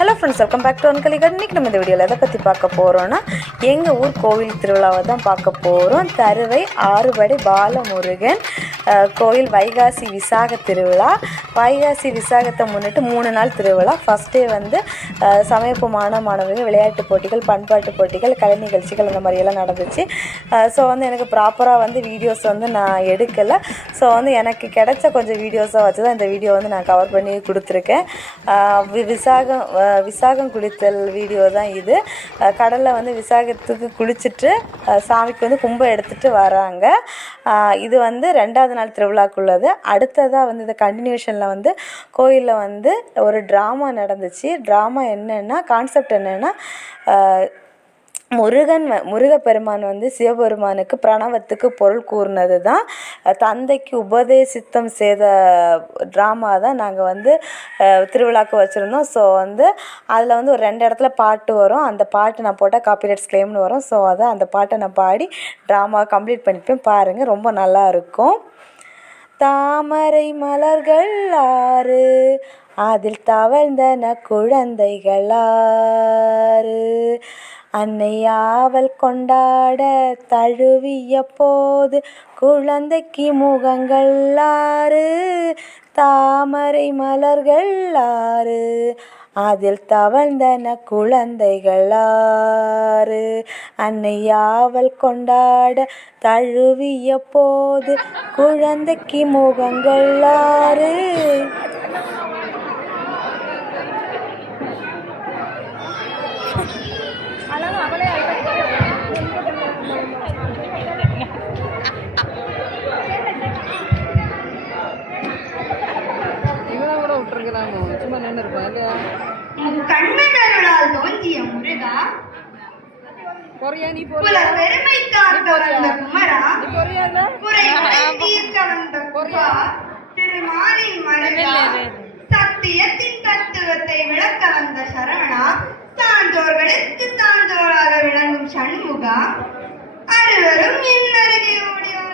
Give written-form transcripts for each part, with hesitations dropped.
Hello friends, welcome back to அன்கலிகர். இன்றைக்கி நம்ம இந்த வீடியோவில் எதை பற்றி பார்க்க போகிறோன்னா, எங்கள் ஊர் கோவில் திருவிழாவை தான் பார்க்க போகிறோம். தருவை ஆறுபடை பாலமுருகன் கோயில் வைகாசி விசாக திருவிழா. வைகாசி விசாகத்தை முன்னிட்டு 3 நாள் திருவிழா. ஃபஸ்ட் டே வந்து சமயப்பு மாணவர்கள் விளையாட்டு போட்டிகள், பண்பாட்டு போட்டிகள், கலை நிகழ்ச்சிகள் அந்த மாதிரியெல்லாம் நடந்துச்சு. ஸோ வந்து எனக்கு ப்ராப்பராக வந்து வீடியோஸ் வந்து நான் எடுக்கலை. ஸோ வந்து எனக்கு கிடைச்ச கொஞ்சம் வீடியோஸை வச்சு தான் இந்த வீடியோ வந்து நான் கவர் பண்ணி கொடுத்துருக்கேன். விசாகம் குளித்தல் வீடியோ தான் இது. கடலில் வந்து விசாகத்துக்கு குளிச்சுட்டு சாமிக்கு வந்து கும்பம் எடுத்துகிட்டு வராங்க. இது வந்து 2வது நாள் திருவிழாக்குள்ளது. அடுத்ததாக வந்து இந்த கண்டினியூஷனில் வந்து கோயிலில் வந்து ஒரு ட்ராமா நடந்துச்சு. ட்ராமா என்னென்னா, கான்செப்ட் என்னென்னா, முருகப்பெருமான் வந்து சிவபெருமானுக்கு பிரணவத்துக்கு பொருள் கூறினது தான் தந்தைக்கு உபதேசித்தம் செய்த ட்ராமா தான் நாங்கள் வந்து திருவிழாவுக்கு வச்சுருந்தோம். ஸோ வந்து அதில் வந்து ஒரு 2 இடத்துல பாட்டு வரும். அந்த பாட்டு நான் போட்டால் காப்பிரைட்ஸ் கிளைம்னு வரும். ஸோ அதான் அந்த பாட்டை நான் பாடி ட்ராமாவை கம்ப்ளீட் பண்ணிப்பேன். பாருங்கள், ரொம்ப நல்லா இருக்கும். தாமரை மலர்கள் 6 அதில் தவழ்ந்தன குழந்தைகள் 6 அன்னையாவல் கொண்டாட தழுவிய போது குழந்தைக்கு முகங்கள் 6 தாமரை மலர்கள் 6 அதில் தவழ்ந்தன குழந்தைகள் 6 அன்னையாவல் கொண்டாட தழுவிய போது குழந்தைக்கு முகங்கள் 6. கண்ணனருளால் தோன்றிய முருகா, பெருமை காக்க வந்த குமரா, குறைகளை தீர்க்க வந்த குபா, திருமாலின் மருகா, சத்தியத்தின் தத்துவத்தை விளக்க வந்த சரவணா, சான்றோர்களுக்கு சான்றோராக விளங்கும் சண்முகா, அறுவரும் என் அருகே ஓடியார்.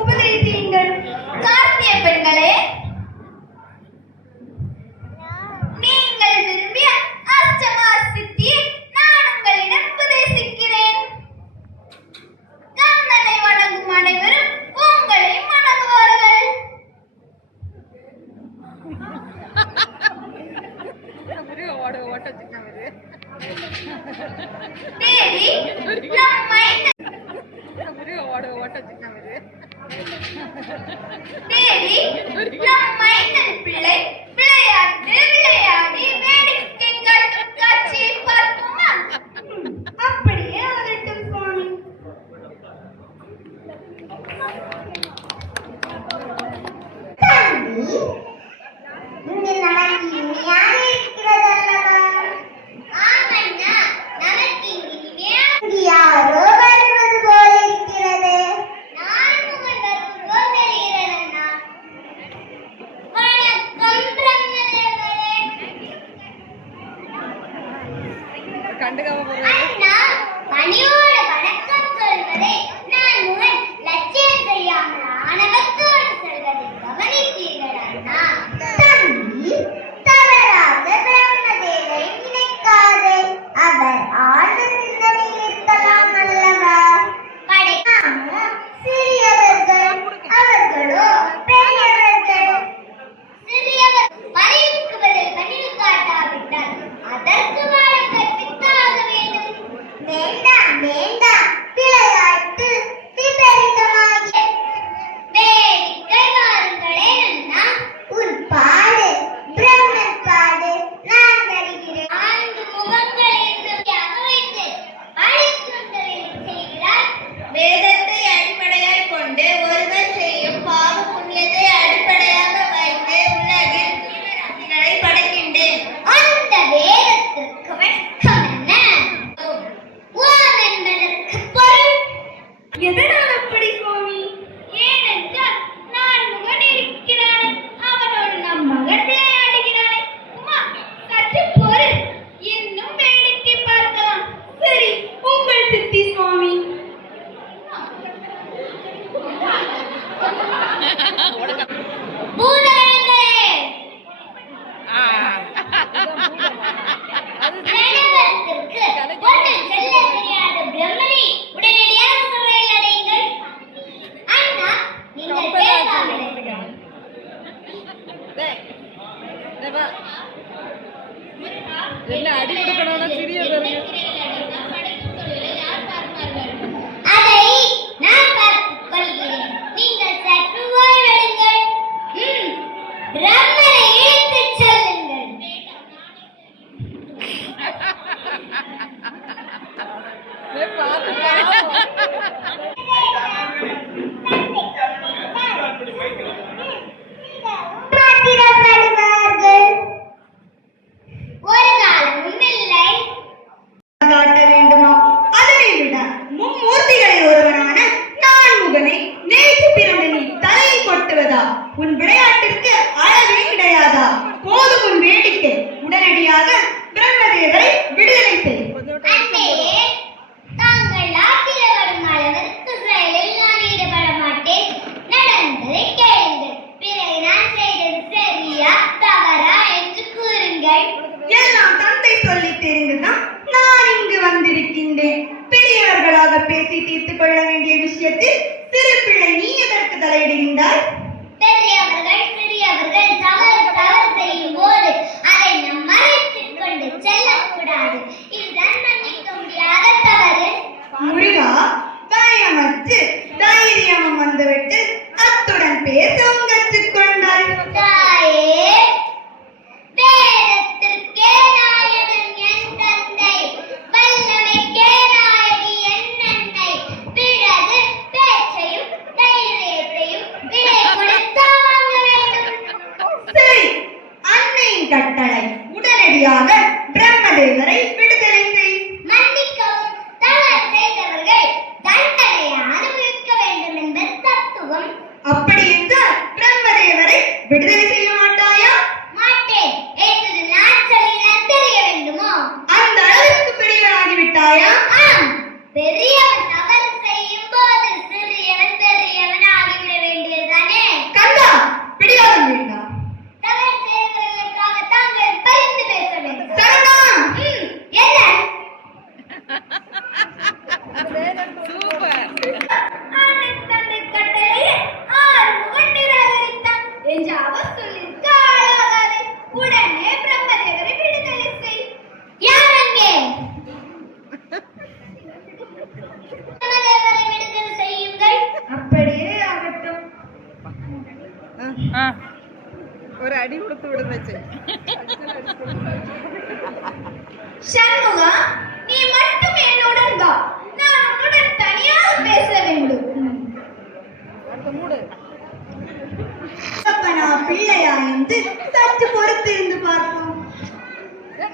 உபதேசியுங்கள். கார்த்திய பெண்களே, நீங்கள் விரும்பிய அஷ்டமா சித்தியை நான் உங்களிடம் உபதேசிக்கிறேன். கண்ணனை வணங்கும் அனைவரும் உங்களை வணங்குவார்கள். தேவி நம் மைந்தன் பிள்ளை விளையாட்டு விளையாடி வேடிக்கை காட்டும் காட்சியை பார்ப்போமா? அப்படியே ஆகட்டும் சுவாமி. யாரோ வருவது போல் இருக்கிறது. வணக்கம் சிறு பிள்ளை நீ எதற்கு தலையிடுகின்றாய்? பெரியவர்கள் சிறியவர்கள் தவறு செய்யும் போது அதை நாம் மறைத்துக் கொண்டு செல்லக்கூடாது. இதுதான் மன்னிக்க முடியாத தவறு. முருகா, வாயமற்று தைரியமும் வந்துவிட்டு அத்துடன் பேசவும் கற்றுக்கொண்டாய். தாயே, வேதத்திற்கே நாயகன் என் தந்தை, வல்லமைக்கே நாயகி என் அன்னை. பிறகு பேச்சையும் தைரியத்தையும் விலை கொடுத்து வாங்க வேண்டும். சரி, அன்னையின் கட்டளை. உடனடியாக பிரம்மதேவரை விடுதலை செய். மன்னிக்கவும், தவறு செய்தவர்கள் தண்டனை அனுபவிக்க வேண்டும் என்பது தத்துவம். அப்படி என்றால் பிரம்மதேவரை விடுதலை செய்ய மாட்டாயா? மாட்டேன் என்று நான் சொல்கிறேன், தெரிய வேண்டுமோ? அந்த அளவுக்கு பெரியவனாகிவிட்டாயா? ஆம், பெரியவன் தவறு செய்யும் போது சிறியவன் பெரியவன் ஆகிவிட வேண்டியதுதானே? கந்தா, பிடிவாதம் வேண்டாம். தவறு செய்தவர்களுக்காக தாங்கள் பரிந்து பேச வேண்டும். சரவணா, என்ன? ஆண்டின் தந்தை கட்டளையை ஆறுமுகன் நிராகரித்தான் என்று அவர் சொல்லிற்கு ஆளாகாது. உடனே பிரம்மதேவரை விடுதலை செய். யார் அங்கே? பிரம்மதேவரை விடுதலை செய்யுங்கள். அப்படியே ஆகட்டும். ஒரு அடி கொடுத்து விடுந்துச்சு. சண்முகா, நீ மட்டும் என்னுடன் வா. நான் உன்னுடன் தனியாக பேச வேண்டும். அப்பனா பிள்ளையா என்று சற்று பொறுத்திருந்து பார்ப்போம்.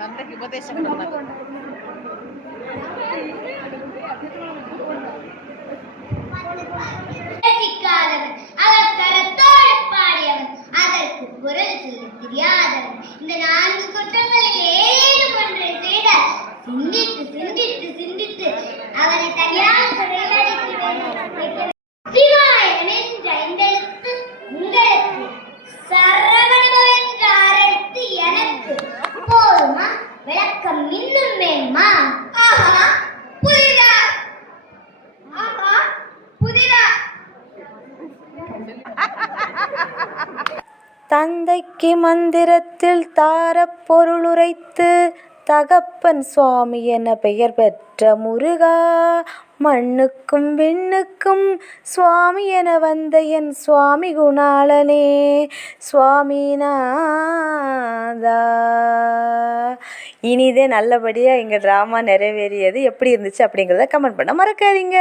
தந்தைக்கு உபதேசம் பண்ணது. ரசிக்காதவன், அவசரத்தோடு பாடியவன், அதற்கு குரல் சொல்ல தெரியாதவன், இந்த 4 குற்றங்களில் ஏதேனும் ஒன்றை செய்தால் சிந்தித்து சிந்தித்து சிந்தித்து அவனை தனியாக சிறையில் அடைத்து வைக்க. சிவாயன் என்ற இந்த எழுத்து உங்களுக்கு, சரவணபவ என்ற அரழுத்து எனக்கு. போதுமா? விளக்கம் இன்னும் வேணுமா? ஆஹா, புரியுதா? ஆஹா, புதிதா? தந்தைக்கு மந்திரத்தில் தாரப் பொருளுரைத்து தகப்பன் சுவாமி என பெயர் பெற்ற முருகா, மண்ணுக்கும் விண்ணுக்கும் சுவாமி என வந்த என் சுவாமி குணாளனே, சுவாமிநாதா. இனிதே நல்லபடியாக எங்கள் ட்ராமா நிறைவேறியது. எப்படி இருந்துச்சு அப்படிங்கிறத கமெண்ட் பண்ண மறக்காதீங்க.